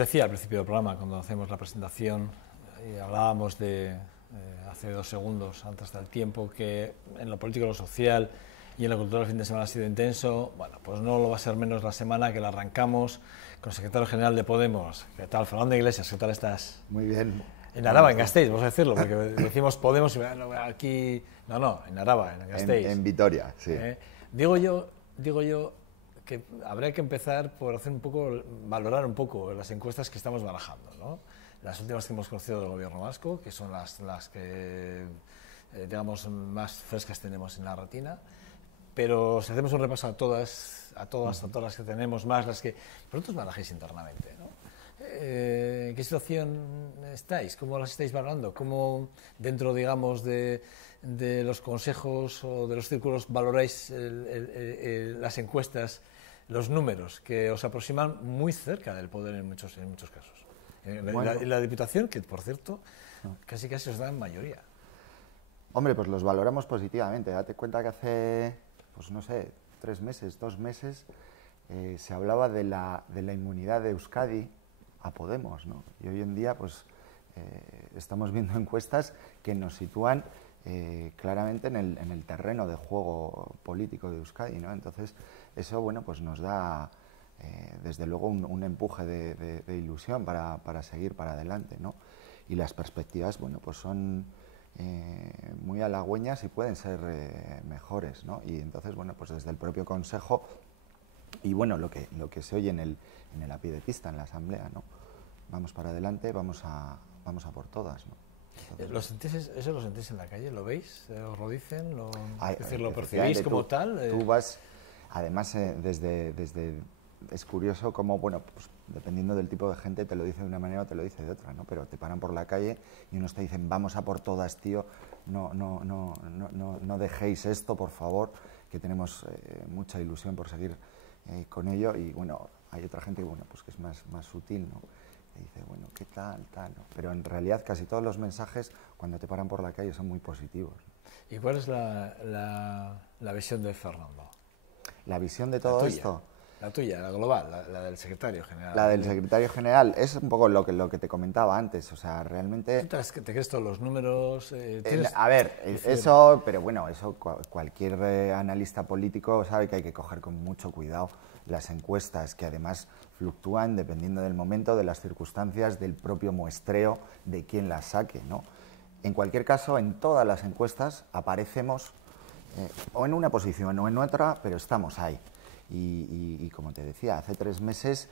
decía al principio del programa, cuando hacemos la presentación, y hablábamos de, hace 2 segundos, antes del tiempo, que en lo político, lo social y en la cultura el fin de semana ha sido intenso. Bueno, pues no lo va a ser menos la semana que la arrancamos con el secretario general de Podemos. ¿Qué tal, Fernando Iglesias? ¿Qué tal estás? Muy bien. En Araba, en Gasteiz, vamos a decirlo, porque decimos Podemos y aquí... No, en Araba, en Gasteiz. En Vitoria, sí. Digo yo que habría que empezar por hacer un poco, valorar un poco las encuestas que estamos barajando, ¿no? Las últimas que hemos conocido del gobierno vasco, que son las que, digamos, más frescas tenemos en la retina, pero si hacemos un repaso a todas las que tenemos, más las que vosotros barajáis internamente, ¿no? ¿En qué situación estáis? ¿Cómo las estáis valorando? ¿Cómo dentro, digamos, de los consejos o de los círculos valoráis las encuestas, los números que os aproximan muy cerca del poder en muchos casos? Bueno, la Diputación, que por cierto, casi os da en mayoría. Hombre, pues los valoramos positivamente. Date cuenta que hace, pues no sé, 3 meses, 2 meses, se hablaba de la inmunidad de Euskadi a Podemos, ¿no? Y hoy en día, pues, estamos viendo encuestas que nos sitúan claramente en el terreno de juego político de Euskadi, ¿no? Entonces, eso, bueno, pues nos da, desde luego, un empuje de ilusión para seguir para adelante, ¿no? Y las perspectivas, bueno, pues son muy halagüeñas y pueden ser mejores, ¿no? Y entonces, bueno, pues desde el propio Consejo y, bueno, lo que se oye en el a pie de pista, en la Asamblea, ¿no? Vamos para adelante, vamos a por todas, ¿no? Entonces, ¿Eso lo sentís en la calle? ¿Lo veis? ¿Os lo dicen? Es decir, ¿lo percibís como tal? Tú vas, además, es curioso cómo, bueno, pues dependiendo del tipo de gente te lo dice de una manera o te lo dice de otra, ¿no? Pero te paran por la calle y unos te dicen, vamos a por todas, tío, no dejéis esto, por favor, que tenemos mucha ilusión por seguir con ello. Y bueno, hay otra gente, bueno, pues que es más sutil, ¿no? Que dice, bueno, ¿qué tal, ¿no? Pero en realidad casi todos los mensajes cuando te paran por la calle son muy positivos. ¿Y cuál es la visión de Fernando? La visión de todo esto. La tuya, la global, la del secretario general. La del secretario general es un poco lo que te comentaba antes, o sea, realmente... ¿Te crees todos los números? A ver, eso, pero bueno, eso cualquier analista político sabe que hay que coger con mucho cuidado las encuestas, que además fluctúan dependiendo del momento, de las circunstancias, del propio muestreo, de quién las saque, ¿no? En cualquier caso, en todas las encuestas aparecemos o en una posición o en otra, pero estamos ahí. Y como te decía, hace 3 meses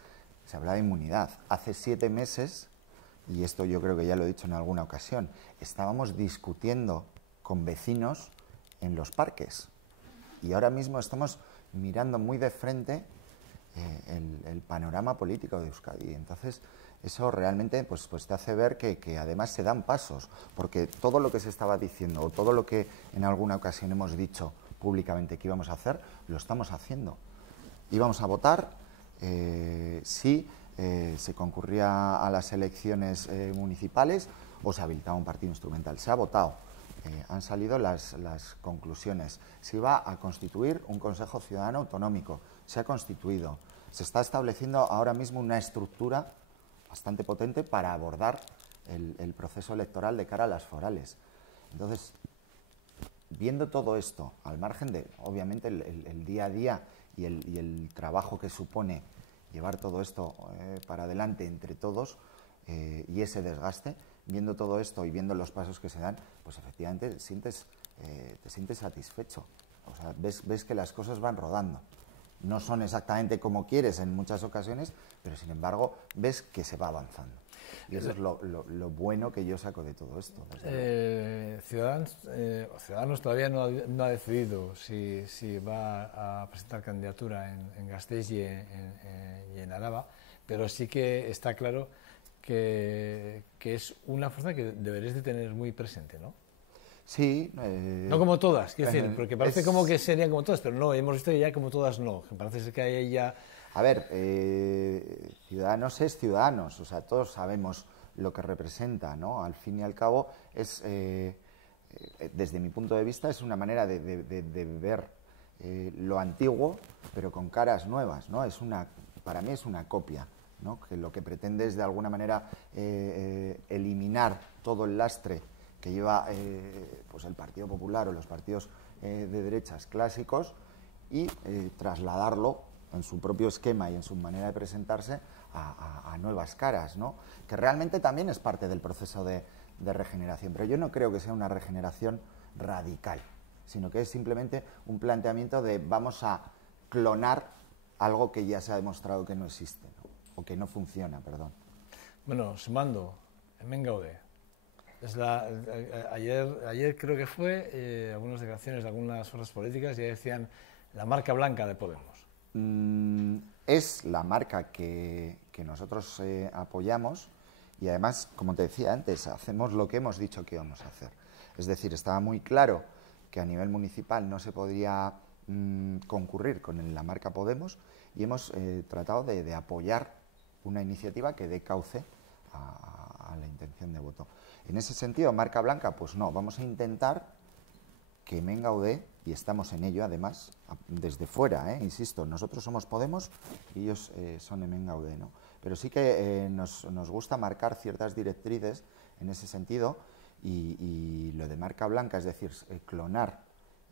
se hablaba de inmunidad. Hace 7 meses, y esto yo creo que ya lo he dicho en alguna ocasión, estábamos discutiendo con vecinos en los parques. Y ahora mismo estamos mirando muy de frente el panorama político de Euskadi. Entonces, eso realmente pues te hace ver que además se dan pasos, porque todo lo que se estaba diciendo o todo lo que en alguna ocasión hemos dicho públicamente que íbamos a hacer, lo estamos haciendo. Íbamos a votar si se concurría a las elecciones municipales o se habilitaba un partido instrumental. Se ha votado, han salido las conclusiones. Se iba a constituir un Consejo Ciudadano Autonómico, se ha constituido. Se está estableciendo ahora mismo una estructura bastante potente para abordar el proceso electoral de cara a las forales. Entonces, viendo todo esto, al margen de, obviamente, el día a día y el trabajo que supone llevar todo esto para adelante entre todos y ese desgaste, viendo todo esto y viendo los pasos que se dan, pues efectivamente te sientes satisfecho. O sea, ves que las cosas van rodando. No son exactamente como quieres en muchas ocasiones, pero sin embargo ves que se va avanzando. Y eso es lo bueno que yo saco de todo esto. Ciudadanos todavía no ha decidido si va a presentar candidatura en Gasteiz y en Araba, pero sí que está claro que es una fuerza que deberéis de tener muy presente, ¿no? Sí. No como todas, quiero decir, porque parece como que serían como todas, pero no, hemos visto ya como todas no. Parece que hay ya... A ver, Ciudadanos es Ciudadanos, o sea, todos sabemos lo que representa, ¿no? Al fin y al cabo, es, desde mi punto de vista, es una manera de ver lo antiguo, pero con caras nuevas, ¿no? Para mí es una copia ¿no? Que lo que pretende es de alguna manera eliminar todo el lastre que lleva pues el Partido Popular o los partidos de derechas clásicos y trasladarlo en su propio esquema y en su manera de presentarse a nuevas caras, ¿no? Que realmente también es parte del proceso de regeneración, pero yo no creo que sea una regeneración radical, sino que es simplemente un planteamiento de vamos a clonar algo que ya se ha demostrado que no existe, ¿no? O que no funciona, perdón. Bueno, sumando, Hemen Gaude. Ayer creo que fue, algunas declaraciones de algunas fuerzas políticas ya decían la marca blanca de Podemos. Es la marca que nosotros apoyamos y además, como te decía antes, hacemos lo que hemos dicho que íbamos a hacer. Es decir, estaba muy claro que a nivel municipal no se podría concurrir con la marca Podemos y hemos tratado de apoyar una iniciativa que dé cauce a la intención de voto. En ese sentido, marca blanca, pues no, vamos a intentar que Hemen Gaude, y estamos en ello además, desde fuera, insisto, nosotros somos Podemos y ellos son Hemen Gaude, ¿no? Pero sí que nos gusta marcar ciertas directrices en ese sentido y lo de marca blanca, es decir, clonar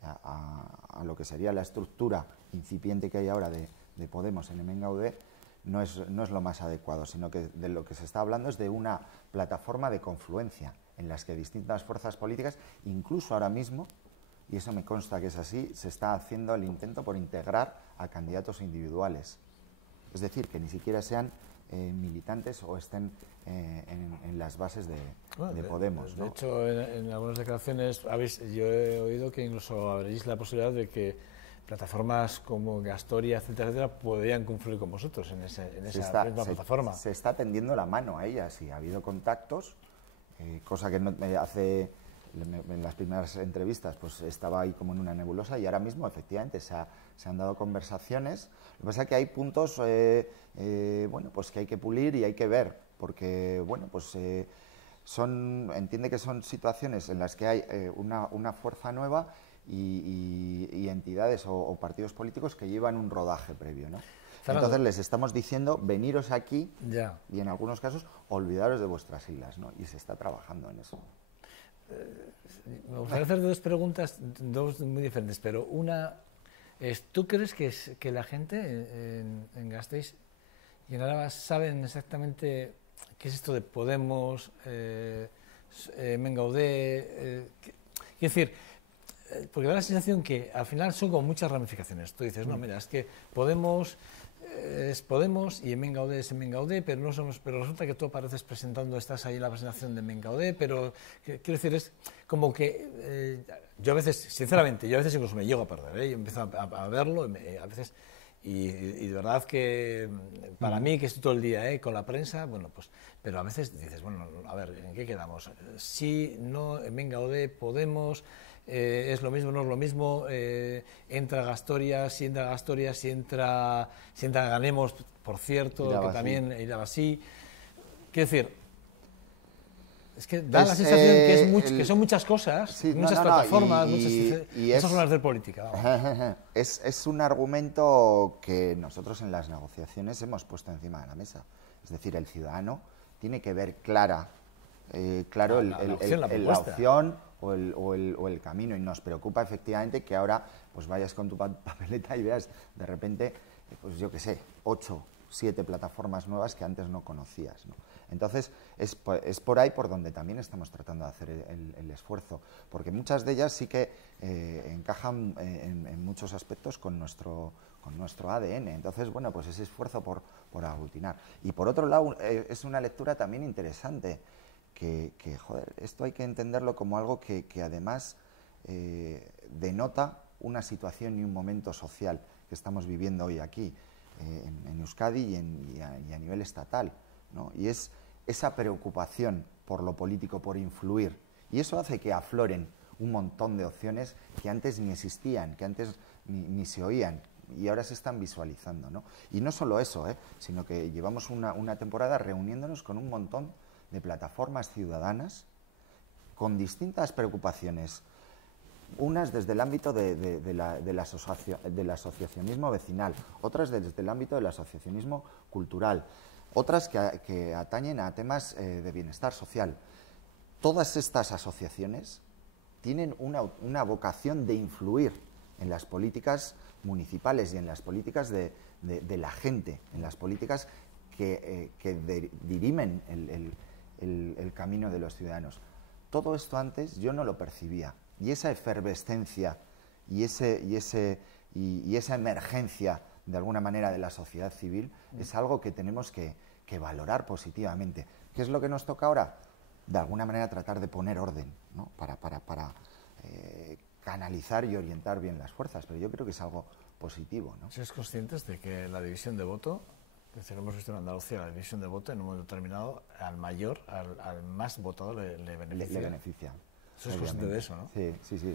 a lo que sería la estructura incipiente que hay ahora de Podemos en Hemen Gaude, no es lo más adecuado, sino que de lo que se está hablando es de una plataforma de confluencia en las que distintas fuerzas políticas, incluso ahora mismo, y eso me consta que es así, se está haciendo el intento por integrar a candidatos individuales. Es decir, que ni siquiera sean militantes o estén en las bases de Podemos, ¿no? De hecho, en algunas declaraciones yo he oído que incluso habréis la posibilidad de que plataformas como Gastoria, etcétera, etcétera, podrían confluir con vosotros en esa misma plataforma. Se está tendiendo la mano a ellas y ha habido contactos, cosa que no hace... En las primeras entrevistas pues estaba ahí como en una nebulosa y ahora mismo efectivamente se han dado conversaciones. Lo que pasa es que hay puntos bueno, pues que hay que pulir y hay que ver, porque bueno, pues entiende que son situaciones en las que hay una fuerza nueva y entidades o partidos políticos que llevan un rodaje previo, ¿no? Entonces les estamos diciendo, veniros aquí ya. Y en algunos casos olvidaros de vuestras siglas, ¿no? Y se está trabajando en eso. Me gustaría hacer dos preguntas, dos muy diferentes, pero una es, ¿tú crees que la gente en Gasteiz y en Araba saben exactamente qué es esto de Podemos, Hemen Gaude? Es decir, porque da la sensación que al final son como muchas ramificaciones. Tú dices, no, mira, es que Podemos es Podemos y Hemen Gaude es Hemen Gaude, pero resulta que tú apareces presentando, estás ahí en la presentación de Hemen Gaude, pero quiero decir, es como que yo a veces, sinceramente, incluso me llego a perder, yo empiezo a verlo, a veces, y de verdad que para mí, que estoy todo el día con la prensa, bueno, pues, pero a veces dices, bueno, a ver, ¿en qué quedamos? Sí, no, Hemen Gaude, Podemos... es lo mismo, no es lo mismo, entra Gastoria, si entra Ganemos, por cierto, que también Irabasí. Quiero decir, es que da la sensación que son muchas cosas, sí, muchas plataformas, muchas formas de política. Es un argumento que nosotros en las negociaciones hemos puesto encima de la mesa. Es decir, el ciudadano tiene que ver claro la opción o el camino, y nos preocupa efectivamente que ahora pues vayas con tu papeleta y veas de repente, pues yo qué sé, 8, 7 plataformas nuevas que antes no conocías, ¿no? Entonces es por ahí por donde también estamos tratando de hacer el esfuerzo, porque muchas de ellas sí que encajan en muchos aspectos con nuestro ADN. Entonces, bueno, pues ese esfuerzo por aglutinar. Y por otro lado, es una lectura también interesante, que joder, esto hay que entenderlo como algo que además denota una situación y un momento social que estamos viviendo hoy aquí, en Euskadi y a nivel estatal, ¿no? Y es esa preocupación por lo político, por influir, y eso hace que afloren un montón de opciones que antes ni existían, que antes ni se oían, y ahora se están visualizando, ¿no? Y no solo eso, sino que llevamos una temporada reuniéndonos con un montón de plataformas ciudadanas con distintas preocupaciones, unas desde el ámbito del asociacionismo vecinal, otras desde el ámbito del asociacionismo cultural, otras que atañen a temas de bienestar social. Todas estas asociaciones tienen una vocación de influir en las políticas municipales y en las políticas de la gente, en las políticas que dirimen el camino de los ciudadanos. Todo esto antes yo no lo percibía, y esa efervescencia y esa emergencia de alguna manera de la sociedad civil es algo que tenemos que valorar positivamente. ¿Qué es lo que nos toca ahora? De alguna manera tratar de poner orden, ¿no? para canalizar y orientar bien las fuerzas, pero yo creo que es algo positivo, ¿no? ¿Sois conscientes de que la división de voto, es decir, hemos visto en Andalucía, la división de voto en un momento determinado, al mayor, al más votado le beneficia? Le beneficia. ¿Sois conscientes de eso, no? Sí,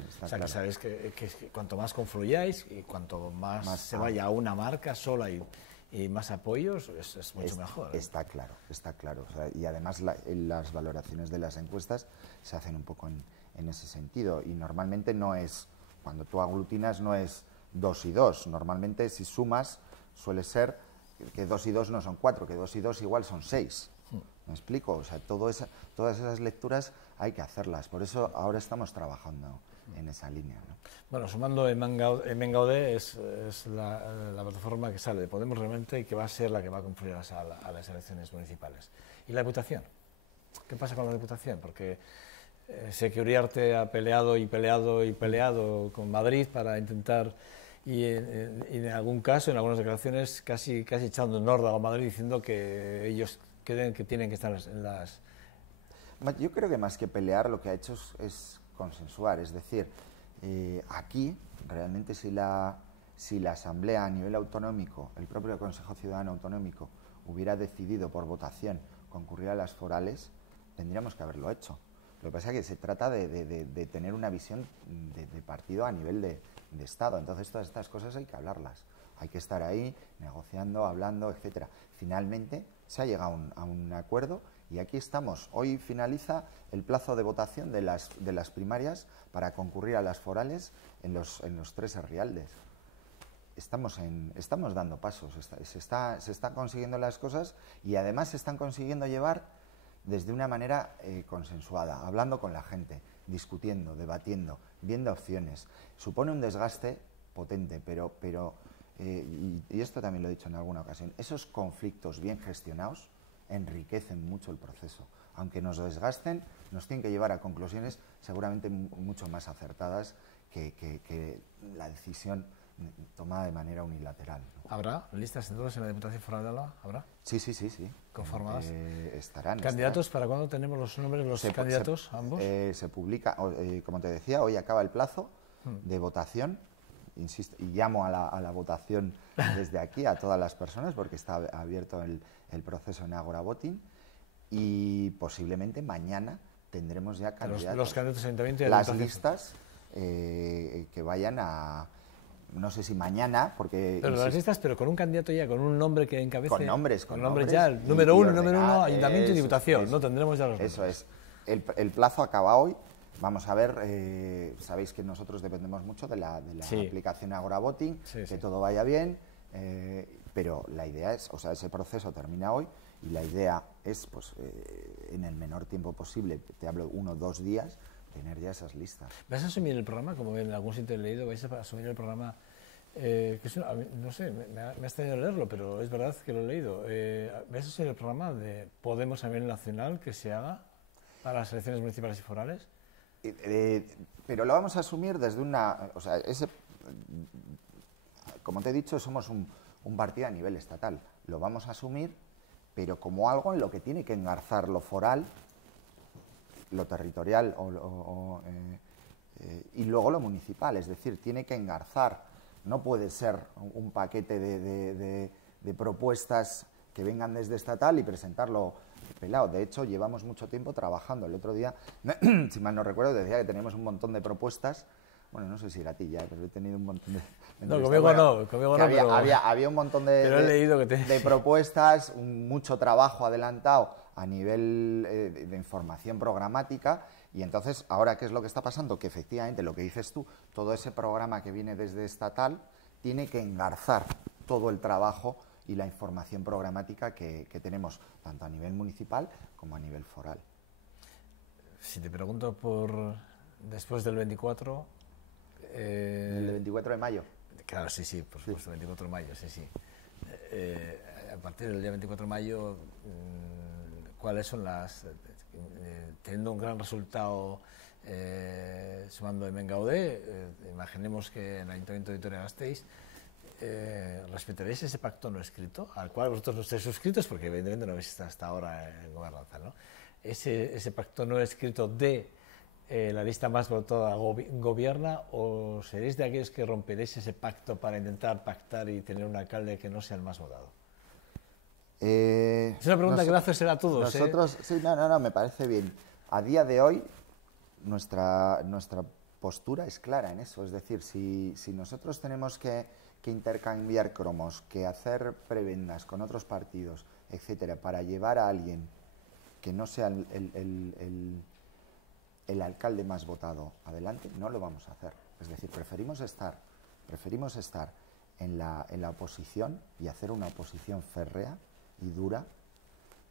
está O sea, claro. que sabéis que cuanto más confluyáis y cuanto más se vaya a una marca sola y más apoyos, es mucho mejor, ¿eh? Está claro. O sea, y además las valoraciones de las encuestas se hacen un poco en ese sentido. Y normalmente no es, cuando tú aglutinas, no es 2 y 2. Normalmente, si sumas, suele ser que 2 y 2 no son 4, que 2 y 2 igual son 6. ¿Me explico? O sea, todas esas lecturas hay que hacerlas. Por eso ahora estamos trabajando en esa línea, ¿no? Bueno, sumando Hemengaudé es la plataforma que sale de Podemos realmente y que va a ser la que va a confluir a las elecciones municipales. ¿Y la Diputación? ¿Qué pasa con la Diputación? Porque sé que Uriarte ha peleado con Madrid para intentar, y en algún caso, en algunas declaraciones, casi echando en órdago a Madrid, diciendo que ellos creen que tienen que estar en las... Yo creo que más que pelear lo que ha hecho es consensuar, es decir, aquí realmente si la Asamblea a nivel autonómico, el propio Consejo Ciudadano Autonómico, hubiera decidido por votación concurrir a las forales, tendríamos que haberlo hecho. Lo que pasa es que se trata de tener una visión de partido a nivel de Estado, entonces todas estas cosas hay que hablarlas, hay que estar ahí negociando, hablando, etcétera. Finalmente se ha llegado a un acuerdo y aquí estamos. Hoy finaliza el plazo de votación de las primarias para concurrir a las forales en los 3 herrialdes. Estamos dando pasos, se están consiguiendo las cosas y además se están consiguiendo llevar desde una manera consensuada, hablando con la gente, discutiendo, debatiendo, viendo opciones. Supone un desgaste potente, pero y esto también lo he dicho en alguna ocasión, esos conflictos bien gestionados enriquecen mucho el proceso. Aunque nos desgasten, nos tienen que llevar a conclusiones seguramente mucho más acertadas que la decisión tomada de manera unilateral, ¿no? ¿Habrá listas entonces en la Diputación Foral de Álava? ¿Habrá? Sí. ¿Conformadas? Estarán. ¿Candidatos? ¿Para cuándo tenemos los nombres de los candidatos, ambos? Se publica, como te decía, hoy acaba el plazo de votación. Insisto, y llamo a la votación desde aquí a todas las personas porque está abierto el proceso en Agora Voting y posiblemente mañana tendremos ya candidatos. Los candidatos al ayuntamiento y a las la listas que vayan a... No sé si mañana, porque... Pero las listas, pero con un candidato ya, con un nombre que encabece... Con nombres ya, el número uno, ayuntamiento y diputación, ¿no? Tendremos ya los nombres. Eso es. El plazo acaba hoy. Vamos a ver, sabéis que nosotros dependemos mucho de la aplicación Agora Voting, que todo vaya bien, pero la idea es, o sea, ese proceso termina hoy y la idea es, pues, en el menor tiempo posible, te hablo 1 o 2 días, tener ya esas listas. ¿Vas a asumir el programa, como en algún sitio he leído, vais a asumir el programa, que es no sé, me ha extrañado leerlo, pero es verdad que lo he leído, ¿vais a asumir el programa de Podemos a nivel nacional que se haga para las elecciones municipales y forales? Pero lo vamos a asumir desde una... O sea, como te he dicho, somos un partido a nivel estatal. Lo vamos a asumir, pero como algo en lo que tiene que engarzar lo foral, lo territorial y luego lo municipal. Es decir, tiene que engarzar. No puede ser un paquete de propuestas que vengan desde estatal y presentarlo pelado. De hecho, llevamos mucho tiempo trabajando. El otro día, si mal no recuerdo, decía que teníamos un montón de propuestas. Bueno, no sé si era a ti ya, pero he tenido un montón de... No, conmigo no, pero... Había un montón de propuestas, mucho trabajo adelantado a nivel de información programática. Y entonces, ahora, ¿qué es lo que está pasando? Que efectivamente, lo que dices tú, todo ese programa que viene desde estatal tiene que engarzar todo el trabajo y la información programática que tenemos, tanto a nivel municipal como a nivel foral. Si te pregunto por después del 24... ¿El 24 de mayo? Claro, sí, por supuesto, el 24 de mayo, sí. A partir del día 24 de mayo, ¿cuáles son las... teniendo un gran resultado sumando de Mengaudé, imaginemos que en el Ayuntamiento de Vitoria-Gasteiz respetaréis ese pacto no escrito, al cual vosotros no estáis suscritos, porque evidentemente no habéis estado hasta ahora en gobernanza, ¿no? Ese pacto no escrito de la lista más votada gobierna, o seréis de aquellos que romperéis ese pacto para intentar pactar y tener un alcalde que no sea el más votado? Es una pregunta que va a hacer a todos. Nosotros, sí, no, me parece bien. A día de hoy, nuestra postura es clara en eso. Es decir, si nosotros tenemos que intercambiar cromos, que hacer prebendas con otros partidos, etcétera, para llevar a alguien que no sea el alcalde más votado adelante, no lo vamos a hacer. Es decir, preferimos estar en la oposición y hacer una oposición férrea y dura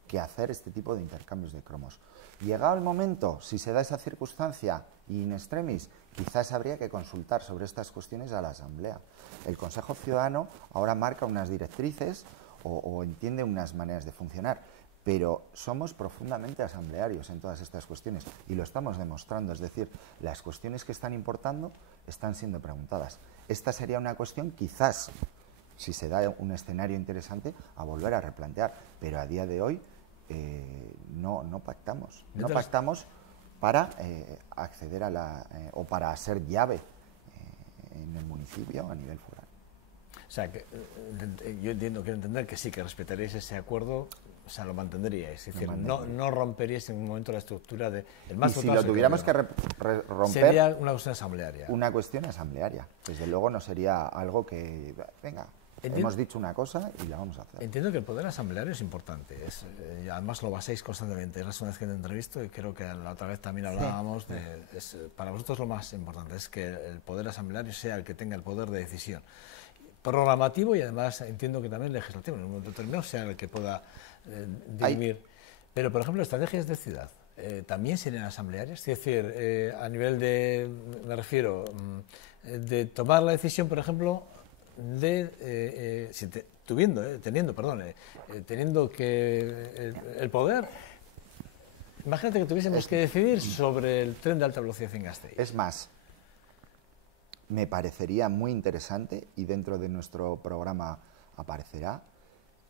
que hacer este tipo de intercambios de cromos. Llegado el momento, si se da esa circunstancia in extremis, quizás habría que consultar sobre estas cuestiones a la Asamblea. El Consejo Ciudadano ahora marca unas directrices o entiende unas maneras de funcionar, pero somos profundamente asamblearios en todas estas cuestiones y lo estamos demostrando. Es decir, las cuestiones que están importando están siendo preguntadas. Esta sería una cuestión, quizás, si se da un escenario interesante, a volver a replantear, pero a día de hoy no pactamos. No pactamos para acceder a o para ser llave en el municipio a nivel foral. O sea, que yo quiero entender que sí, que respetaréis ese acuerdo, o sea, lo mantendríais. Es decir, no romperíais en un momento la estructura de... El más y si lo tuviéramos que romper... Sería una cuestión asamblearia. Una cuestión asamblearia. Desde luego no sería algo que... Venga, hemos dicho una cosa y la vamos a hacer. Entiendo que el poder asambleario es importante. Además lo basáis constantemente. Es la segunda vez que te entrevisto y creo que la otra vez también hablábamos de... para vosotros lo más importante es que el poder asambleario sea el que tenga el poder de decisión programativo y además entiendo que también legislativo, en un momento determinado sea el que pueda dirimir. Pero, por ejemplo, estrategias de ciudad, ¿también serían asamblearias? Es decir, a nivel de, me refiero, de tomar la decisión, por ejemplo, de, teniendo que el poder, imagínate que tuviésemos que decidir sobre el tren de alta velocidad en Gasteiz. Es más, me parecería muy interesante, y dentro de nuestro programa aparecerá,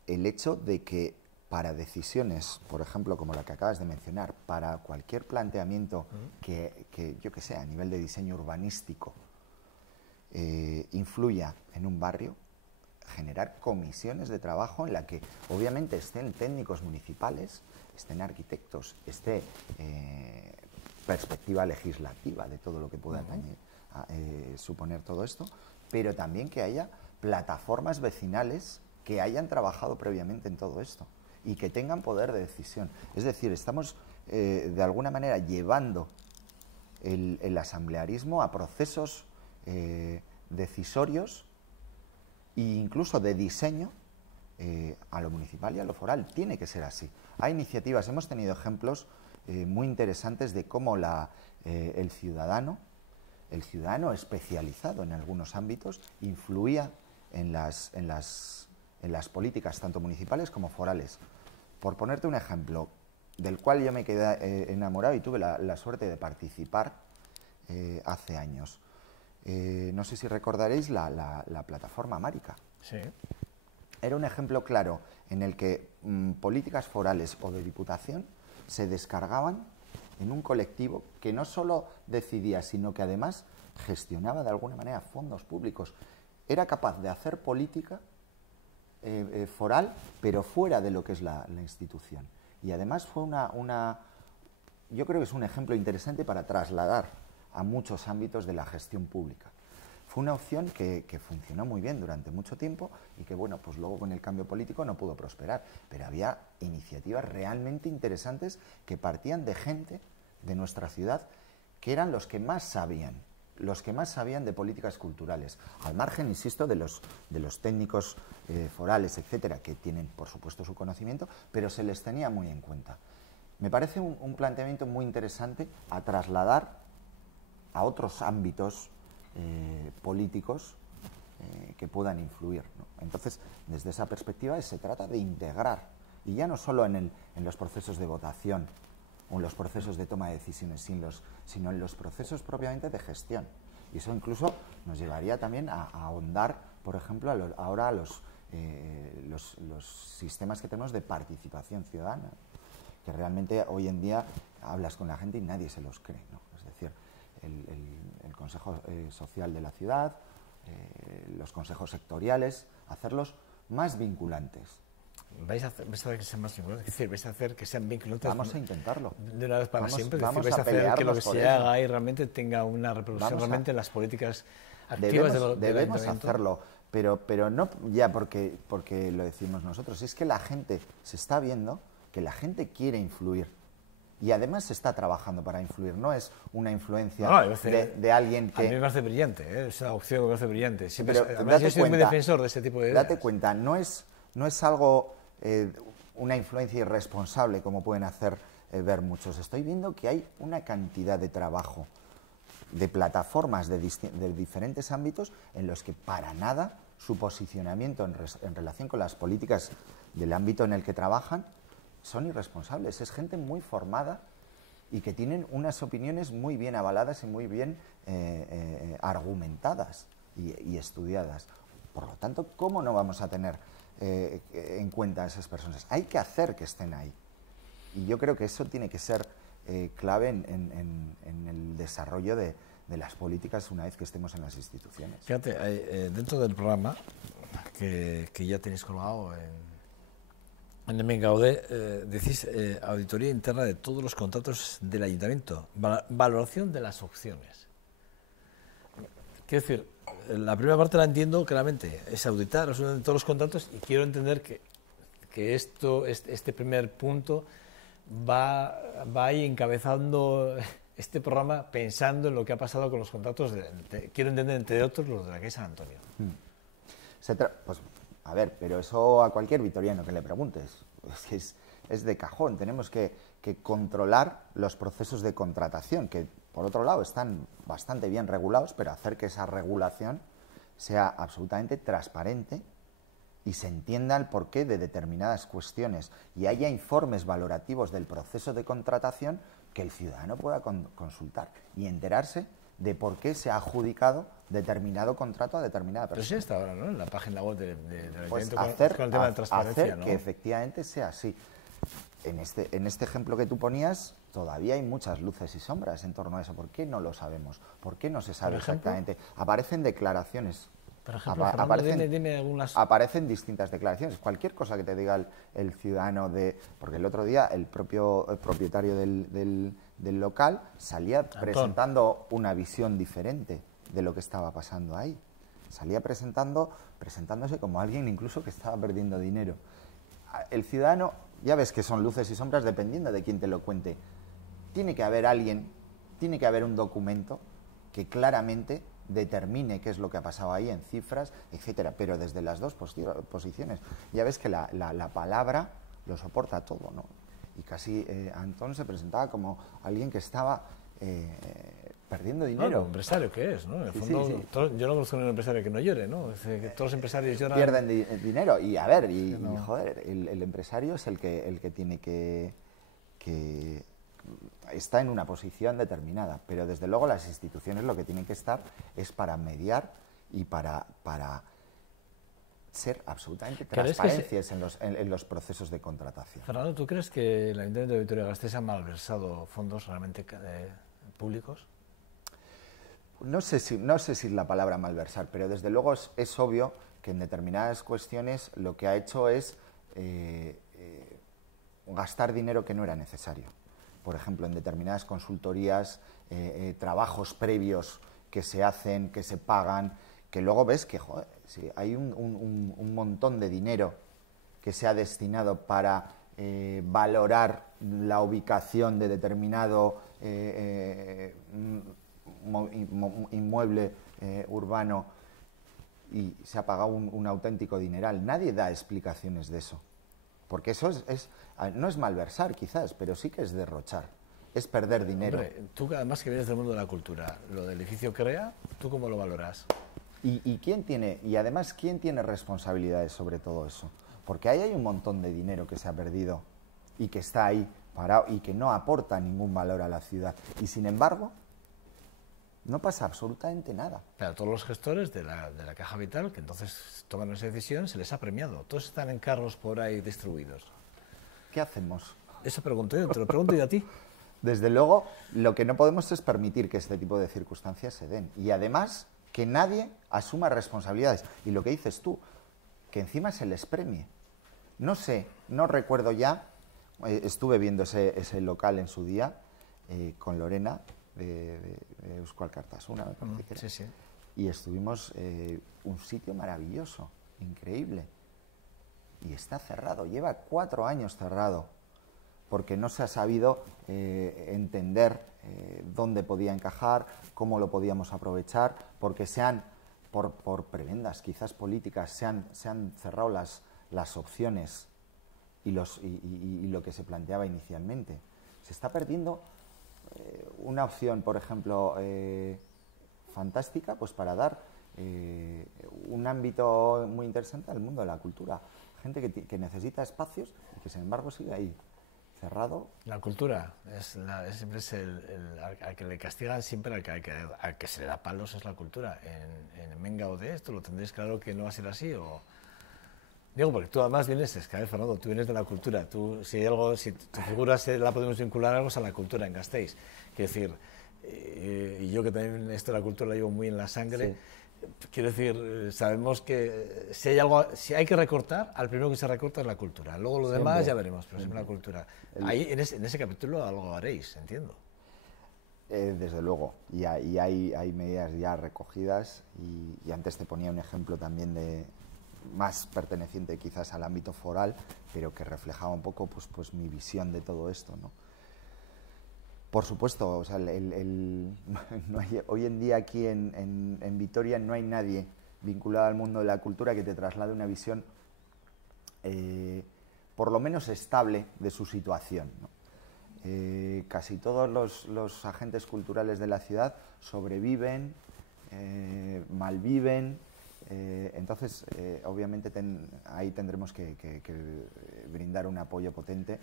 el hecho de que para decisiones, por ejemplo, como la que acabas de mencionar, para cualquier planteamiento que yo que sé, a nivel de diseño urbanístico, influya en un barrio, generar comisiones de trabajo en la que obviamente estén técnicos municipales, estén arquitectos, esté perspectiva legislativa de todo lo que pueda suponer todo esto, pero también que haya plataformas vecinales que hayan trabajado previamente en todo esto y que tengan poder de decisión. Es decir, estamos de alguna manera llevando el asamblearismo a procesos decisorios e incluso de diseño a lo municipal y a lo foral. Tiene que ser así. Hay iniciativas, hemos tenido ejemplos muy interesantes de cómo el ciudadano especializado en algunos ámbitos influía en las políticas tanto municipales como forales. Por ponerte un ejemplo, del cual yo me quedé enamorado y tuve la suerte de participar hace años. No sé si recordaréis la plataforma Márica. Sí. Era un ejemplo claro en el que políticas forales o de diputación se descargaban en un colectivo que no solo decidía, sino que además gestionaba de alguna manera fondos públicos. Era capaz de hacer política foral, pero fuera de lo que es la institución. Y además fue yo creo que es un ejemplo interesante para trasladar a muchos ámbitos de la gestión pública. Fue una opción que funcionó muy bien durante mucho tiempo y que, bueno, pues luego con el cambio político no pudo prosperar. Pero había iniciativas realmente interesantes que partían de gente de nuestra ciudad que eran los que más sabían los que más sabían de políticas culturales, al margen, insisto, de los técnicos forales, etcétera, que tienen, por supuesto, su conocimiento, pero se les tenía muy en cuenta. Me parece un planteamiento muy interesante a trasladar a otros ámbitos políticos que puedan influir, ¿no? Entonces, desde esa perspectiva se trata de integrar, y ya no solo en los procesos de votación o en los procesos de toma de decisiones, sino en los procesos propiamente de gestión. Y eso incluso nos llevaría también a ahondar, por ejemplo, ahora a los sistemas que tenemos de participación ciudadana, que realmente hoy en día hablas con la gente y nadie se los cree, ¿no? Es decir, el Consejo Social de la ciudad, los consejos sectoriales, hacerlos más vinculantes. ¿Vais a hacer que sean más vinculantes? Es decir, ¿vais a hacer que sean vinculantes? Vamos a intentarlo. De una vez para siempre. Es decir, Vamos ¿vais a hacer que lo que se haga ahí realmente tenga una reproducción realmente en las políticas activas debemos hacerlo, pero no ya porque lo decimos nosotros. Es que la gente se está viendo que la gente quiere influir. Y además se está trabajando para influir, no es una influencia de alguien que... A mí me parece brillante, es una opción que me parece brillante. Siempre, pero yo soy muy defensor de ese tipo de ideas. Date cuenta, no es algo, una influencia irresponsable como pueden hacer ver muchos. Estoy viendo que hay una cantidad de trabajo, de plataformas de diferentes ámbitos en los que para nada su posicionamiento en relación con las políticas del ámbito en el que trabajan son irresponsables. Es gente muy formada y que tienen unas opiniones muy bien avaladas y muy bien argumentadas y estudiadas. Por lo tanto, ¿cómo no vamos a tener en cuenta a esas personas? Hay que hacer que estén ahí. Y yo creo que eso tiene que ser clave en el desarrollo de las políticas una vez que estemos en las instituciones. Fíjate, dentro del programa que ya tenéis colgado en el Gaude, decís auditoría interna de todos los contratos del ayuntamiento, valoración de las opciones. Quiero decir, la primera parte la entiendo claramente, es auditar absolutamente todos los contratos, y quiero entender que este primer punto va ahí encabezando este programa pensando en lo que ha pasado con los contratos, quiero entender entre otros los de la calle San Antonio. Pues, a ver, pero eso a cualquier vitoriano que le preguntes, es de cajón. Tenemos que controlar los procesos de contratación, que por otro lado están bastante bien regulados, pero hacer que esa regulación sea absolutamente transparente y se entienda el porqué de determinadas cuestiones y haya informes valorativos del proceso de contratación que el ciudadano pueda consultar y enterarse de por qué se ha adjudicado determinado contrato a determinada persona. Pero sí está ahora, ¿no?, en la página web del pues Ayuntamiento con el tema de transparencia, hacer, ¿no?, que efectivamente sea así. En este ejemplo que tú ponías, todavía hay muchas luces y sombras en torno a eso. ¿Por qué no lo sabemos? ¿Por qué no se sabe exactamente? Aparecen declaraciones. Por ejemplo, Fernando, dime algunas... Aparecen distintas declaraciones. Cualquier cosa que te diga el ciudadano porque el otro día el propietario del local salía presentando una visión diferente de lo que estaba pasando ahí. Salía presentándose como alguien incluso que estaba perdiendo dinero. El ciudadano, ya ves que son luces y sombras dependiendo de quién te lo cuente. Tiene que haber alguien, tiene que haber un documento que claramente determine qué es lo que ha pasado ahí en cifras, etcétera, pero desde las dos posiciones. Ya ves que la palabra lo soporta todo, ¿no? Y casi Antón se presentaba como alguien que estaba perdiendo dinero. No, empresario que es, ¿no? En el fondo, sí. Yo no conozco a un empresario que no llore, ¿no? Es que todos los empresarios lloran. Pierden dinero. Y a ver, joder, el empresario es el que tiene que está en una posición determinada, pero desde luego las instituciones lo que tienen que estar es para mediar y para ser absolutamente transparencias en los procesos de contratación. Fernando, ¿tú crees que el Ayuntamiento de Vitoria-Gasteiz ha malversado fondos realmente públicos? No sé si la palabra malversar, pero desde luego es obvio que en determinadas cuestiones lo que ha hecho es gastar dinero que no era necesario. Por ejemplo, en determinadas consultorías, trabajos previos que se hacen, que se pagan, que luego ves que joder, sí, hay un montón de dinero que se ha destinado para valorar la ubicación de determinado inmueble urbano y se ha pagado un auténtico dineral. Nadie da explicaciones de eso. Porque eso no es malversar quizás, pero sí que es derrochar, es perder dinero. Hombre, tú además que vienes del mundo de la cultura, lo del edificio CREA, ¿tú cómo lo valoras? Y además, ¿quién tiene responsabilidades sobre todo eso? Porque ahí hay un montón de dinero que se ha perdido y que está ahí parado y que no aporta ningún valor a la ciudad. Y sin embargo, no pasa absolutamente nada. Pero a todos los gestores de la Caja Vital, que entonces toman esa decisión, se les ha premiado. Todos están en carros por ahí distribuidos. ¿Qué hacemos? Eso pregunto yo, te lo pregunto yo a ti. Desde luego, lo que no podemos es permitir que este tipo de circunstancias se den. Y además, que nadie asuma responsabilidades. Y lo que dices tú, que encima se les premie. No sé, no recuerdo ya, estuve viendo ese local en su día con Lorena de Euskal Kartasuna, me parece que era. Sí, sí. Y estuvimos un sitio maravilloso, increíble. Y está cerrado, lleva 4 años cerrado, porque no se ha sabido entender dónde podía encajar, cómo lo podíamos aprovechar, porque por prebendas quizás políticas, se han cerrado las opciones y lo que se planteaba inicialmente. Se está perdiendo una opción, por ejemplo, fantástica, pues para dar un ámbito muy interesante al mundo de la cultura. Gente que necesita espacios y que sin embargo sigue ahí cerrado. La cultura siempre es al que le castigan, siempre al que se le da palos es la cultura. En Menga o de esto lo tendréis claro que no va a ser así. Digo, porque tú además vienes, Fernando, tú vienes de la cultura. Si tu figura la podemos vincular algo a la cultura en Gasteiz. Quiero decir, y yo que también esto de la cultura lo llevo muy en la sangre. Sí. Quiero decir, sabemos que si hay que recortar, al primero que se recorta es la cultura. Luego lo demás ya veremos, pero siempre la cultura. Ahí, en ese capítulo algo haréis, entiendo. Desde luego, y hay medidas ya recogidas y antes te ponía un ejemplo también más perteneciente quizás al ámbito foral, pero que reflejaba un poco pues mi visión de todo esto, ¿no? Por supuesto, o sea, no hay, hoy en día aquí en Vitoria no hay nadie vinculado al mundo de la cultura que te traslade una visión por lo menos estable de su situación, ¿no? Casi todos los agentes culturales de la ciudad sobreviven, malviven, entonces obviamente ahí tendremos que brindar un apoyo potente.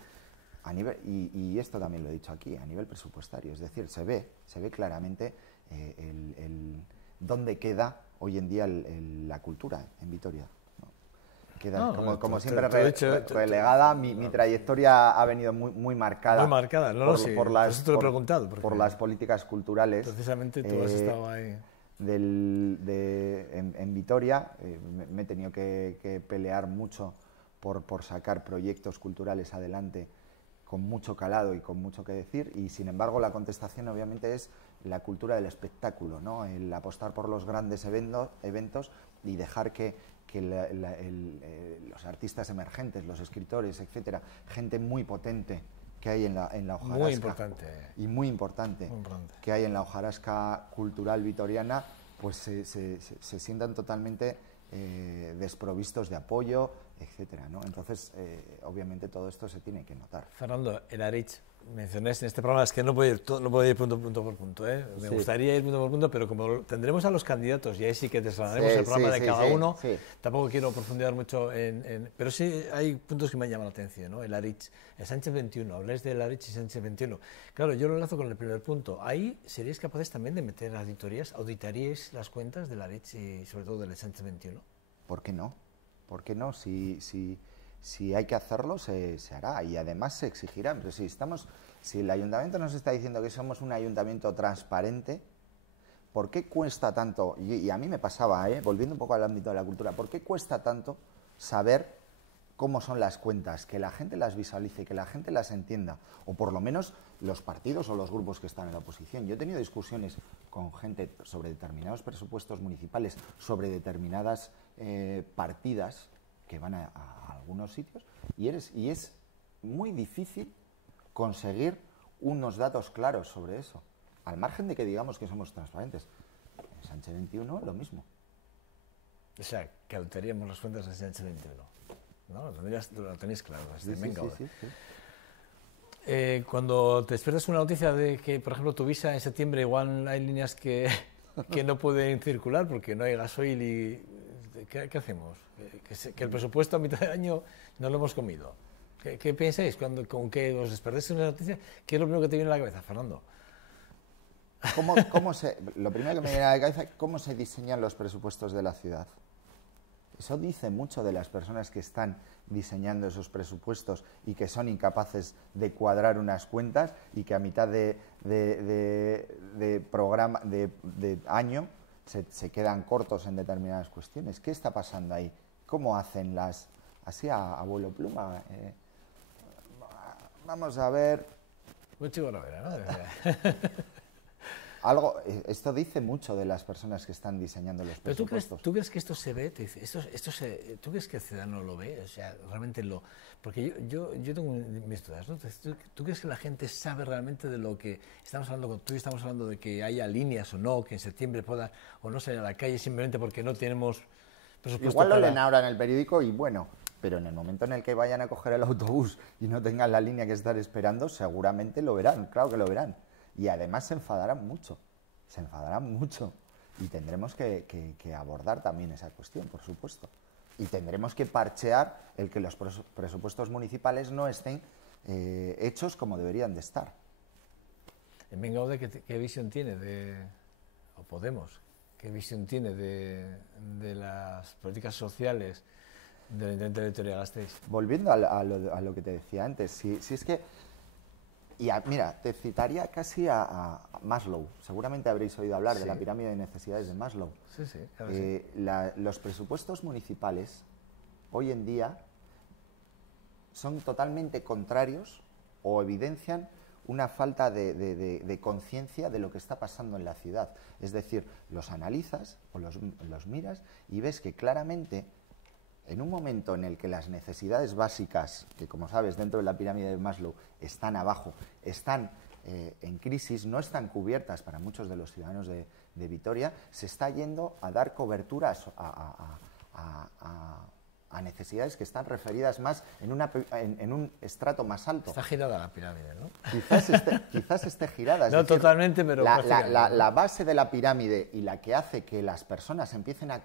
Y esto también lo he dicho aquí, a nivel presupuestario, es decir, se ve claramente dónde queda hoy en día la cultura en Vitoria, ¿no? Queda como siempre relegada. Mi trayectoria ha venido muy marcada. Muy marcada, por las políticas culturales. Precisamente tú has estado ahí. En Vitoria me he tenido que pelear mucho por sacar proyectos culturales adelante con mucho calado y con mucho que decir, y sin embargo la contestación obviamente es la cultura del espectáculo, ¿no? El apostar por los grandes eventos y dejar que los artistas emergentes, los escritores, etcétera, gente muy potente que hay en la hojarasca, muy importante que hay en la hojarasca cultural vitoriana, pues se sientan totalmente desprovistos de apoyo, etcétera, ¿no? Entonces, obviamente todo esto se tiene que notar. Fernando, el Aritz, mencionaste en este programa, es que no puedo ir punto por punto, ¿eh? Me gustaría ir punto por punto, pero como tendremos a los candidatos y ahí sí que trasladaremos el programa de cada uno, tampoco quiero profundizar mucho pero sí hay puntos que me han llamado la atención, ¿no? El Aritz, el Sánchez 21, habláis del Aritz y Sánchez 21. Claro, yo lo enlazo con el primer punto. Ahí seríais capaces también de meter auditorías, auditaríais las cuentas del Aritz y sobre todo del Sánchez 21. ¿Por qué no? ¿Por qué no? Si hay que hacerlo, se hará y además se exigirá. Pero si el ayuntamiento nos está diciendo que somos un ayuntamiento transparente, ¿por qué cuesta tanto? Y a mí me pasaba, volviendo un poco al ámbito de la cultura, ¿por qué cuesta tanto saber cómo son las cuentas, que la gente las visualice, que la gente las entienda, o por lo menos los partidos o los grupos que están en la oposición? Yo he tenido discusiones con gente sobre determinados presupuestos municipales, sobre determinadas partidas que van a algunos sitios, y es muy difícil conseguir unos datos claros sobre eso. al margen de que digamos que somos transparentes, en Sánchez 21 lo mismo. O sea, que alteríamos las cuentas de Sánchez 21. ¿No? Lo tenéis claro. Sí. Cuando te despiertas una noticia de que, por ejemplo, tu visa en septiembre igual hay líneas que no pueden circular porque no hay gasoil y... ¿Qué hacemos? Que el presupuesto a mitad de año no lo hemos comido. ¿Qué pensáis con que os despertéis una noticia? ¿Qué es lo primero que te viene a la cabeza, Fernando? Lo primero que me viene a la cabeza es cómo se diseñan los presupuestos de la ciudad. Eso dice mucho de las personas que están diseñando esos presupuestos y que son incapaces de cuadrar unas cuentas y que a mitad de programa, de año se quedan cortos en determinadas cuestiones. ¿Qué está pasando ahí? ¿Cómo hacen así a vuelo pluma? Vamos a ver... Muy chivanovera, ¿no? Esto dice mucho de las personas que están dicionando los presupuestos. ¿Tú crees que esto se ve? ¿Tú crees que el ciudadano lo ve? O sea, realmente porque yo tengo mis dudas, ¿no? ¿Tú crees que la gente sabe realmente de lo que estamos hablando? Tú y estamos hablando de que haya líneas o no, que en septiembre pueda o no salir a la calle simplemente porque no tenemos presupuesto. Igual lo leen ahora en el periódico y bueno, pero en el momento en el que vayan a coger el autobús y no tengan la línea que están esperando, seguramente lo verán, claro que lo verán. Y además se enfadarán mucho y tendremos que abordar también esa cuestión, por supuesto. Y tendremos que parchear el que los presupuestos municipales no estén hechos como deberían de estar. En Bengaude, ¿qué visión tiene o Podemos, qué visión tiene de las políticas sociales del Intendente de Vitoria-Gasteiz? Volviendo a lo que te decía antes, si es que... mira, te citaría casi a Maslow. Seguramente habréis oído hablar de la pirámide de necesidades de Maslow. Sí, claro sí. Los presupuestos municipales hoy en día son totalmente contrarios o evidencian una falta de conciencia de lo que está pasando en la ciudad. Es decir, los analizas o los miras y ves que claramente en un momento en el que las necesidades básicas, que como sabes dentro de la pirámide de Maslow están abajo, están en crisis, no están cubiertas para muchos de los ciudadanos de Vitoria, se está yendo a dar cobertura a necesidades que están referidas más en un estrato más alto. Está girada la pirámide, ¿no? Quizás esté girada. Es no decir, totalmente, pero... La base de la pirámide y la que hace que las personas empiecen a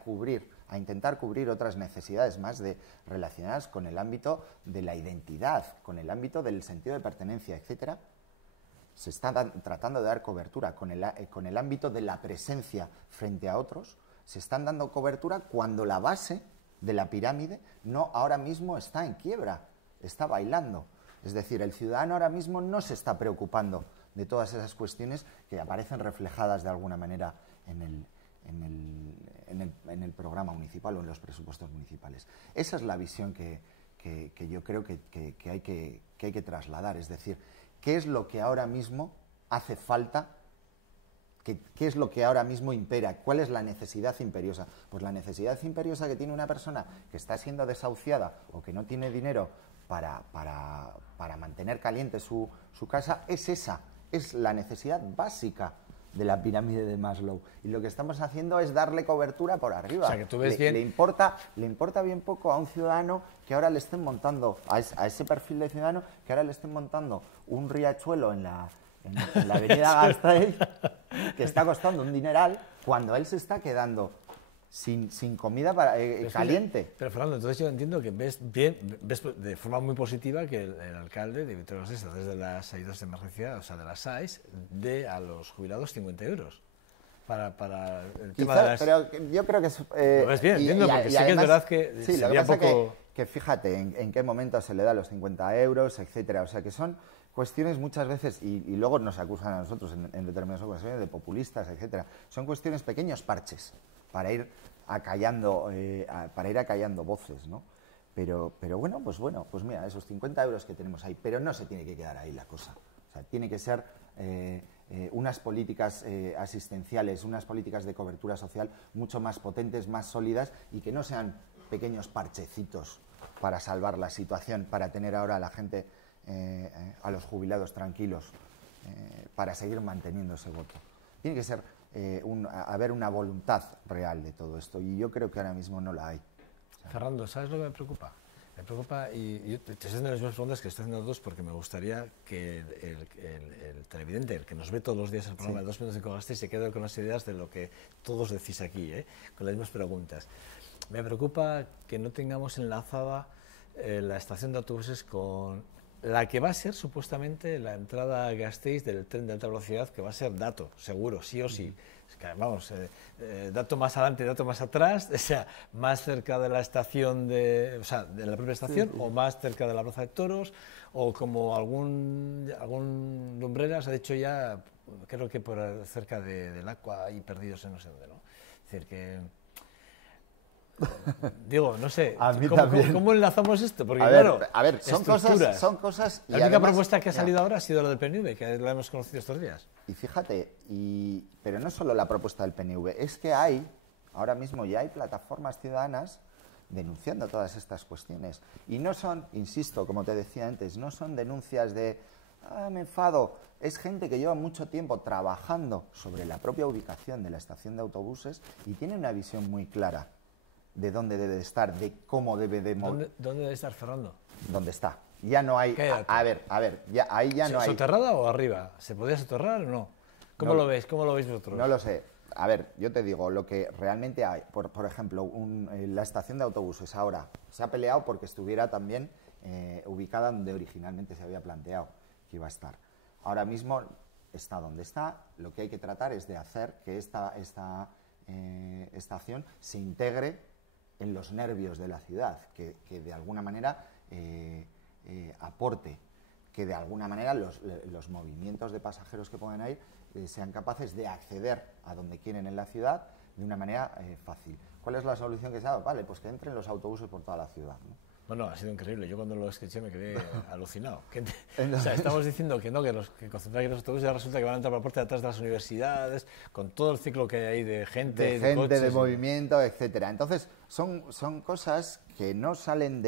intentar cubrir otras necesidades más relacionadas con el ámbito de la identidad, con el ámbito del sentido de pertenencia, etcétera, se está tratando de dar cobertura con el ámbito de la presencia frente a otros, se están dando cobertura cuando la base de la pirámide ahora mismo está en quiebra, está bailando. Es decir, el ciudadano ahora mismo no se está preocupando de todas esas cuestiones que aparecen reflejadas de alguna manera en el programa municipal o en los presupuestos municipales. Esa es la visión que yo creo que hay que trasladar. Es decir, ¿qué es lo que ahora mismo hace falta? ¿Qué es lo que ahora mismo impera? ¿Cuál es la necesidad imperiosa? Pues la necesidad imperiosa que tiene una persona que está siendo desahuciada o que no tiene dinero para mantener caliente su casa es esa, es la necesidad básica de la pirámide de Maslow. Y lo que estamos haciendo es darle cobertura por arriba. O sea, que tú ves bien... le importa bien poco a un ciudadano que ahora le estén montando, a ese perfil de ciudadano, que ahora le estén montando un riachuelo en la avenida Gasteiz, que está costando un dineral, cuando él se está quedando sin comida caliente. Pero Fernando, entonces yo entiendo que ves de forma muy positiva que el alcalde de Vitoria-Gasteiz, desde las ayudas de emergencia, o sea, de las SAES, dé a los jubilados 50 euros para el tema de las... Pero yo creo que... lo ves bien, entiendo, porque sí que es verdad que sí, sería lo que pasa poco... que fíjate en qué momento se le da los 50 euros, etcétera. O sea, que son cuestiones muchas veces, y luego nos acusan a nosotros en determinadas ocasiones de populistas, etcétera. Son cuestiones, pequeños parches para ir acallando voces, ¿no? Pero bueno, pues mira, esos 50 euros que tenemos ahí, pero no se tiene que quedar ahí la cosa. O sea, tiene que ser unas políticas asistenciales, unas políticas de cobertura social mucho más potentes, más sólidas y que no sean pequeños parchecitos para salvar la situación, para tener ahora a la gente, a los jubilados tranquilos para seguir manteniendo ese voto. Tiene que ser haber una voluntad real de todo esto, y yo creo que ahora mismo no la hay. O sea, Fernando, ¿sabes lo que me preocupa? Me preocupa, y yo te estoy haciendo las mismas preguntas que estoy haciendo todos, porque me gustaría que el televidente, el que nos ve todos los días el programa de 2 minutos de Gasteiz, se quede con las ideas de lo que todos decís aquí, con las mismas preguntas. Me preocupa que no tengamos enlazada la estación de autobuses con la que va a ser supuestamente la entrada a Gasteiz del tren de alta velocidad, que va a ser Dato, seguro, sí o sí. Es que, vamos, Dato más adelante, Dato más atrás, o sea, más cerca de la estación, de la propia estación, o más cerca de la Plaza de Toros, o como algún Lumbreras ha dicho ya, creo que por cerca del Aqua, ahí perdidos en no sé dónde, ¿no? Es decir, que... Digo, no sé, ¿cómo enlazamos esto? Porque claro, son cosas... La única propuesta que ha salido ahora ha sido la del PNV, que la hemos conocido estos días. Y fíjate, pero no solo la propuesta del PNV, es que ahora mismo ya hay plataformas ciudadanas denunciando todas estas cuestiones. Y no son, insisto, como te decía antes, no son denuncias de, me enfado, es gente que lleva mucho tiempo trabajando sobre la propia ubicación de la estación de autobuses y tiene una visión muy clara de dónde debe de estar, de cómo debe de mover. ¿Dónde debe estar, Fernando? ¿Dónde está? Ya no hay... A ver, ahí ya no hay... ¿Soterrada o arriba? ¿Se podía soterrar o no? ¿Cómo lo veis? ¿Cómo lo veis vosotros? No lo sé. A ver, yo te digo, lo que realmente hay, por ejemplo, la estación de autobuses ahora se ha peleado porque estuviera también ubicada donde originalmente se había planteado que iba a estar. Ahora mismo está donde está. Lo que hay que tratar es de hacer que esta estación se integre en los nervios de la ciudad, que de alguna manera aporte, que de alguna manera los movimientos de pasajeros que puedan ir sean capaces de acceder a donde quieren en la ciudad de una manera fácil. ¿Cuál es la solución que se ha dado? Vale, pues que entren los autobuses por toda la ciudad, ¿no? Bueno, ha sido increíble. Yo cuando lo escuché me quedé alucinado. O sea, estamos diciendo que no, que concentrar los autobuses, ya resulta que van a entrar por la puerta de atrás de las universidades, con todo el ciclo que hay ahí de gente, de coches, de movimiento, etcétera. Entonces, son cosas que no salen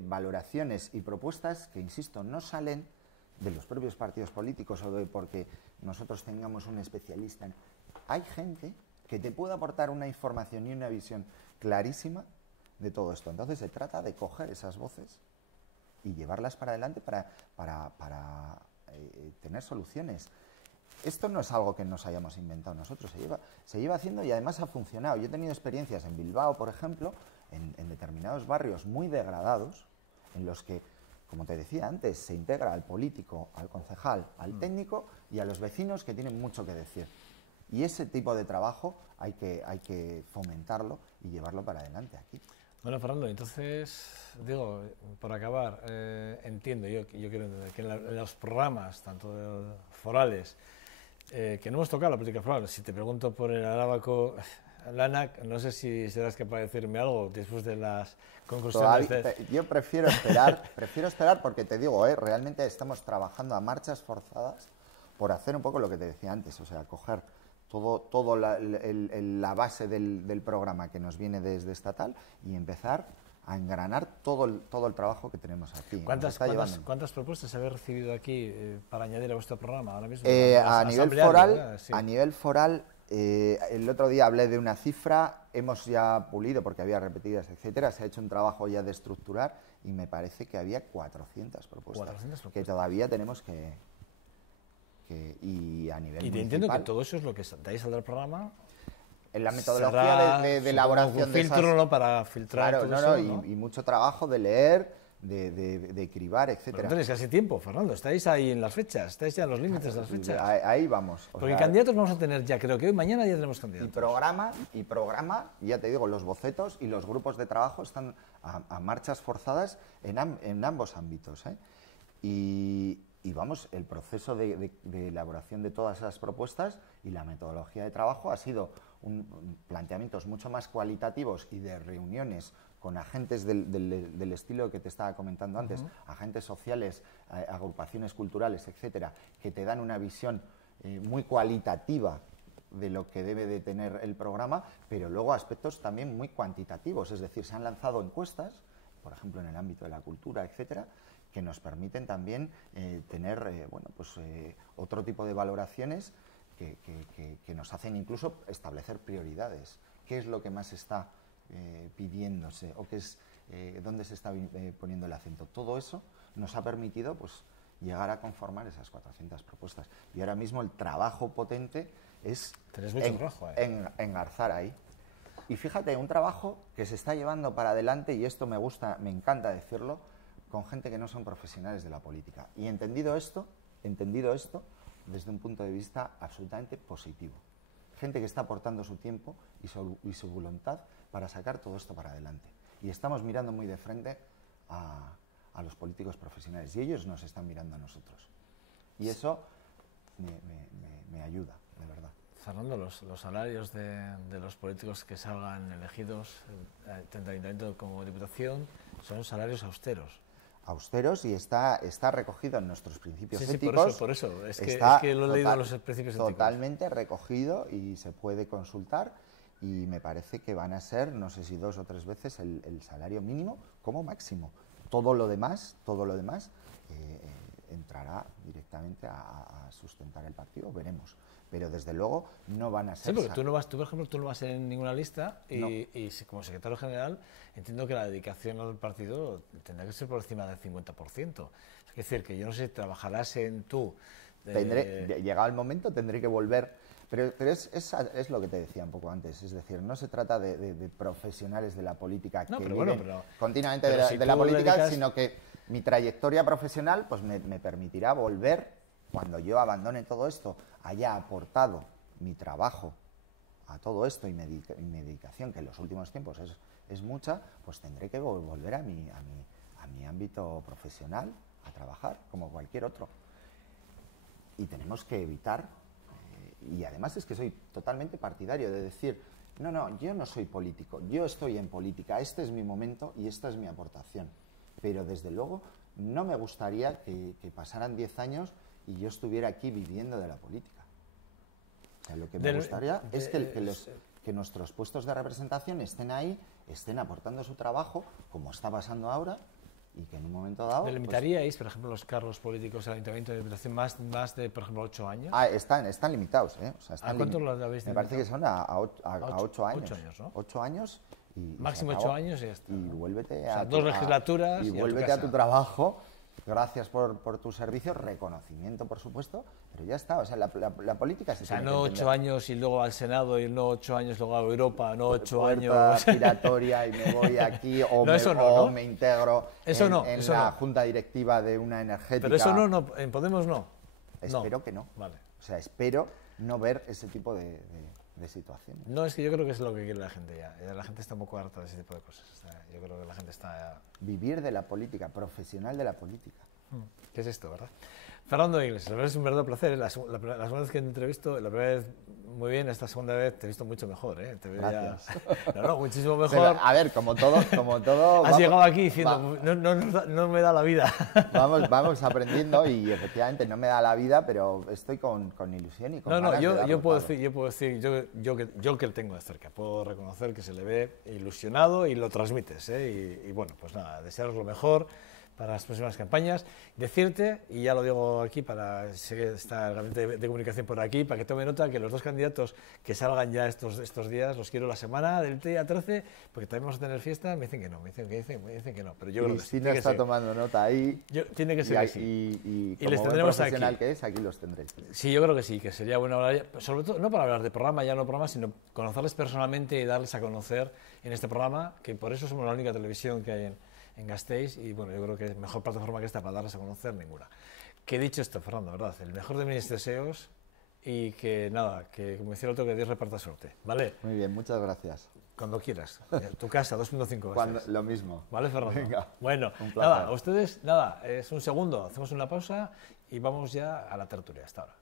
valoraciones y propuestas que, insisto, no salen de los propios partidos políticos o de porque nosotros tengamos un especialista. Hay gente que te puede aportar una información y una visión clarísima de todo esto. Entonces se trata de coger esas voces y llevarlas para adelante para tener soluciones. Esto no es algo que nos hayamos inventado nosotros, se lleva haciendo y además ha funcionado. Yo he tenido experiencias en Bilbao, por ejemplo, en determinados barrios muy degradados, en los que, como te decía antes, se integra al político, al concejal, al técnico y a los vecinos, que tienen mucho que decir. Y ese tipo de trabajo hay que fomentarlo y llevarlo para adelante aquí. Bueno, Fernando, entonces, digo, por acabar, entiendo, yo quiero entender que en los programas, tanto forales, que no hemos tocado la política foral, si te pregunto por el Arábago, Lanak, no sé si serás capaz de decirme algo después de las conclusiones. Yo prefiero esperar porque te digo, realmente estamos trabajando a marchas forzadas por hacer un poco lo que te decía antes, o sea, coger todo la base del programa que nos viene desde estatal y empezar a engranar todo el trabajo que tenemos aquí. ¿Cuántas propuestas habéis recibido aquí para añadir a vuestro programa ahora mismo? A nivel foral, el otro día hablé de una cifra, hemos ya pulido porque había repetidas, etcétera, se ha hecho un trabajo ya de estructurar y me parece que había 400 propuestas, que todavía tenemos y a nivel municipal. Entiendo que todo eso es lo que dais al programa. En la metodología de elaboración de filtro, ¿no? Para filtrar todo eso, ¿no? Y mucho trabajo de leer, de cribar, etcétera. Pero tenéis casi tiempo, Fernando, estáis ahí en las fechas, estáis ya en los límites de las fechas. Ahí vamos. Porque candidatos vamos a tener ya, creo que hoy, mañana ya tenemos candidatos. Y programa, ya te digo, los bocetos y los grupos de trabajo están a marchas forzadas en ambos ámbitos, Y vamos, el proceso de elaboración de todas esas propuestas y la metodología de trabajo ha sido planteamientos mucho más cualitativos y de reuniones con agentes del estilo que te estaba comentando antes, agentes sociales, agrupaciones culturales, etcétera, que te dan una visión muy cualitativa de lo que debe de tener el programa, pero luego aspectos también muy cuantitativos, es decir, se han lanzado encuestas, por ejemplo en el ámbito de la cultura, etcétera, que nos permiten también tener otro tipo de valoraciones que nos hacen incluso establecer prioridades. ¿Qué es lo que más está pidiéndose o qué es, dónde se está poniendo el acento? Todo eso nos ha permitido pues, llegar a conformar esas 400 propuestas. Y ahora mismo el trabajo potente es engarzar ahí. Y fíjate, un trabajo que se está llevando para adelante, y esto me gusta, me encanta decirlo, con gente que no son profesionales de la política. Y entendido esto desde un punto de vista absolutamente positivo. Gente que está aportando su tiempo y su voluntad para sacar todo esto para adelante. Y estamos mirando muy de frente a los políticos profesionales y ellos nos están mirando a nosotros. Y eso me ayuda, de verdad. Fernando, los salarios de los políticos que salgan elegidos tanto ayuntamiento como diputación son salarios austeros. Austeros y está recogido en nuestros principios éticos. Por eso. Es que lo he leído en los principios éticos. Totalmente recogido y se puede consultar y me parece que van a ser, no sé si 2 o 3 veces el salario mínimo como máximo. Todo lo demás entrará directamente a sustentar el partido, veremos. Pero desde luego no van a ser... Sí, porque tú, por ejemplo, tú no vas en ninguna lista y, no. Y como secretario general entiendo que la dedicación al partido tendrá que ser por encima del 50%. Es decir, que yo no sé si trabajarás en tú... Llegado el momento tendré que volver... Pero es lo que te decía un poco antes, es decir, no se trata de profesionales de la política que viven continuamente de la política, sino que mi trayectoria profesional pues me permitirá volver, cuando yo abandone todo esto, haya aportado mi trabajo a todo esto y mi dedicación, que en los últimos tiempos es mucha, pues tendré que volver a mi ámbito profesional, a trabajar como cualquier otro. Y tenemos que evitar... Y además es que soy totalmente partidario de decir, no, yo no soy político, yo estoy en política, este es mi momento y esta es mi aportación. Pero desde luego no me gustaría que pasaran 10 años y yo estuviera aquí viviendo de la política. O sea, lo que me gustaría es que nuestros puestos de representación estén ahí, estén aportando su trabajo, como está pasando ahora, y que en un momento dado... ¿Delimitaríais, por ejemplo, los cargos políticos del Ayuntamiento de Diputación más de, por ejemplo, 8 años? Están limitados, ¿eh? O sea, ¿A cuántos los habéis limitado? Me parece que son a 8 años. 8 años, ¿no? 8 años y máximo 8 años y ya está. Y vuélvete a 2 legislaturas y vuélvete a tu trabajo. Gracias por tu servicio, reconocimiento, por supuesto, pero ya está. O sea, la política se tiene que entender. No 8 años y luego al Senado, y no 8 años luego a Europa, no 8 años... giratoria y me voy aquí, o me integro en la junta directiva de una energética. Pero eso en Podemos no. Espero que no. Vale. O sea, espero no ver ese tipo de situaciones. No, es que yo creo que es lo que quiere la gente ya. La gente está un poco harta de ese tipo de cosas. Yo creo que la gente está... Vivir de la política, profesional de la política. ¿Qué es esto, verdad? Fernando Iglesias, la verdad es un verdadero placer. La segunda vez que te entrevisto, la primera vez muy bien, esta segunda vez te he visto mucho mejor, ¿eh? Te veo gracias. No, muchísimo mejor. Pero, a ver, como todo Has llegado aquí diciendo, no me da la vida. Vamos aprendiendo y efectivamente no me da la vida, pero estoy con ilusión y con ganas yo puedo decir, yo que le tengo de cerca, puedo reconocer que se le ve ilusionado y lo transmites, ¿eh? Y bueno, pues nada, desearos lo mejor para las próximas campañas. Decirte, y ya lo digo aquí, sé que está el gabinete de comunicación por aquí, para que tome nota que los 2 candidatos que salgan ya estos días, los quiero la semana del día 13, porque también vamos a tener fiesta, me dicen que no, me dicen que no, pero yo creo que sí. Cristina está tomando nota ahí. Tiene que ser así. Y les tendremos profesional que es, aquí los tendréis. Sí, yo creo que sí, que sería bueno hablar, sobre todo, no para hablar de programa, ya no programa, sino conocerles personalmente y darles a conocer en este programa, que por eso somos la única televisión que hay en Gasteiz, y bueno, yo creo que mejor plataforma que esta para darles a conocer ninguna. Que dicho esto, Fernando, ¿verdad? El mejor de mis deseos y que nada, que como decía el otro, que Dios reparta suerte, ¿vale? Muy bien, muchas gracias. Cuando quieras. Tu casa, 2.5. Lo mismo. ¿Vale, Fernando? Venga, bueno, nada, a ustedes, nada, es un segundo, hacemos una pausa y vamos ya a la tertulia. Hasta ahora.